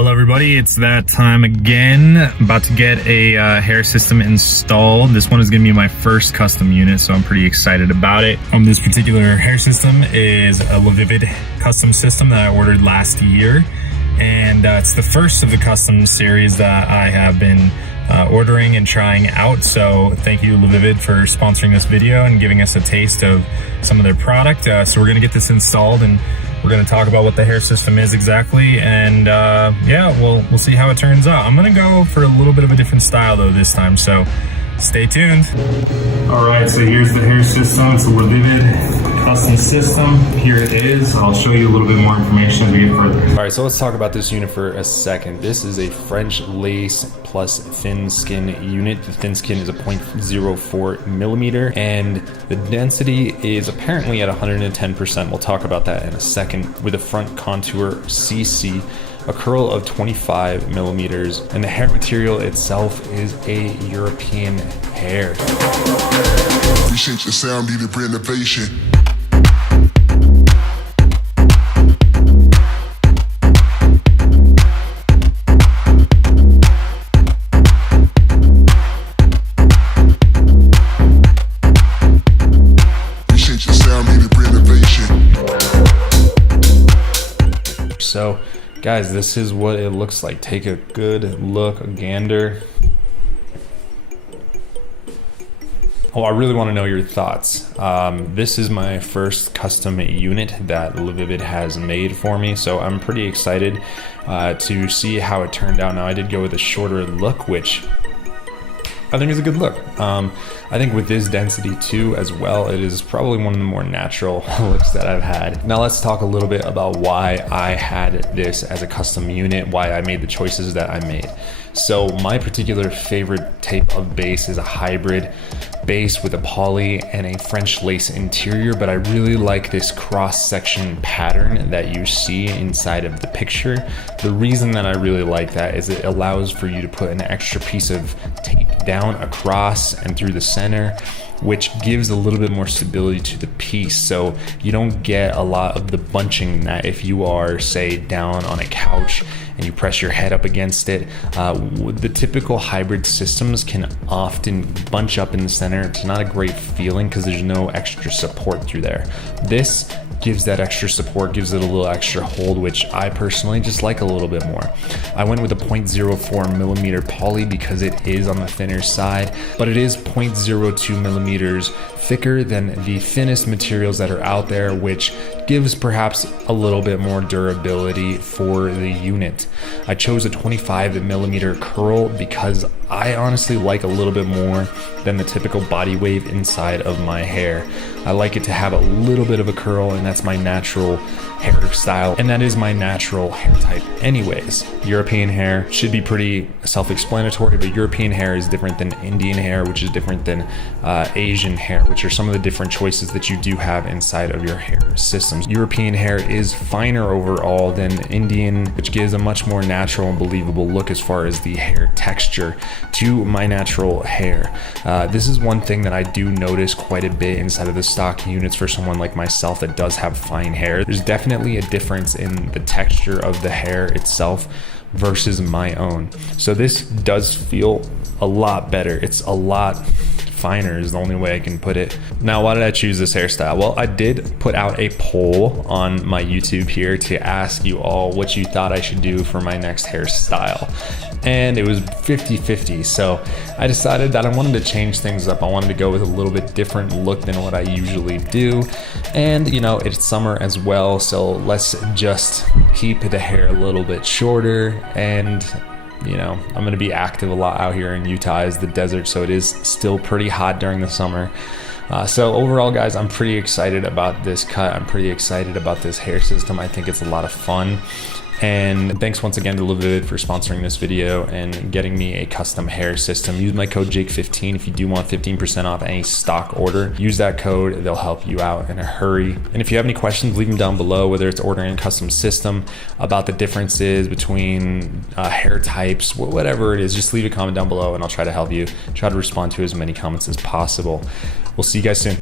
Well, everybody, it's that time again. About to get a hair system installed. This one is going to be my first custom unit, so I'm pretty excited about it. This particular hair system is a Lavivid custom system that I ordered last year, and it's the first of the custom series that I have been ordering and trying out. So thank you, Lavivid, for sponsoring this video and giving us a taste of some of their product. So we're going to get this installed, and we're going to talk about what the hair system is exactly, and yeah, we'll see how it turns out. I'm going to go for a little bit of a different style though this time, so stay tuned. All right, so here's the hair system. It's a Lavivid custom system. Here it is. I'll show you a little bit more information as we get further. All right, so let's talk about this unit for a second. This is a French lace plus thin skin unit. The thin skin is a 0.04 millimeter, and the density is apparently at 110%. We'll talk about that in a second. With a front contour CC, a curl of 25 millimeters, and the hair material itself is a European hair. Appreciate your sound, needed renovation. So guys, this is what it looks like. Take a good look, a gander. Oh, I really want to know your thoughts. This is my first custom unit that Lavivid has made for me, so I'm pretty excited to see how it turned out. Now, I did go with a shorter look, which I think is a good look. I think with this density too as well, it is probably one of the more natural looks that I've had. Now let's talk a little bit about why I had this as a custom unit, why I made the choices that I made. So my particular favorite type of base is a hybrid base with a poly and a French lace interior, but I really like this cross-section pattern that you see inside of the picture. The reason that I really like that is it allows for you to put an extra piece of tape down across and through the center, which gives a little bit more stability to the piece, so you don't get a lot of the bunching that if you are, say, down on a couch and you press your head up against it. The typical hybrid systems can often bunch up in the center. It's not a great feeling because there's no extra support through there. This gives that extra support, gives it a little extra hold, which I personally just like a little bit more. I went with a 0.04 millimeter poly because it is on the thinner side, but it is 0.02 millimeters thicker than the thinnest materials that are out there, which gives perhaps a little bit more durability for the unit. I chose a 25 millimeter curl because I honestly like a little bit more than the typical body wave inside of my hair. I like it to have a little bit of a curl, and that's my natural hairstyle, and that is my natural hair type anyways. European hair should be pretty self-explanatory, but European hair is different than Indian hair, which is different than Asian hair, which are some of the different choices that you do have inside of your hair systems. European hair is finer overall than Indian, which gives a much more natural and believable look as far as the hair texture to my natural hair. This is one thing that I do notice quite a bit inside of the stock units for someone like myself that does have fine hair. There's definitely a difference in the texture of the hair itself versus my own. So this does feel a lot better. It's a lot finer is the only way I can put it. Now, why did I choose this hairstyle? Well, I did put out a poll on my YouTube here to ask you all what you thought I should do for my next hairstyle, and it was 50-50. So I decided that I wanted to change things up. I wanted to go with a little bit different look than what I usually do, and you know, it's summer as well, so let's just keep the hair a little bit shorter. And you know, I'm going to be active a lot out here in Utah as the desert, so it is still pretty hot during the summer. So overall, guys, I'm pretty excited about this cut. I'm pretty excited about this hair system. I think it's a lot of fun. And thanks once again to Lavivid for sponsoring this video and getting me a custom hair system. Use my code Jake15 if you do want 15% off any stock order. Use that code, they'll help you out in a hurry. And if you have any questions, leave them down below, whether it's ordering a custom system, about the differences between hair types, whatever it is, just leave a comment down below and I'll try to help you. Try to respond to as many comments as possible. We'll see you guys soon.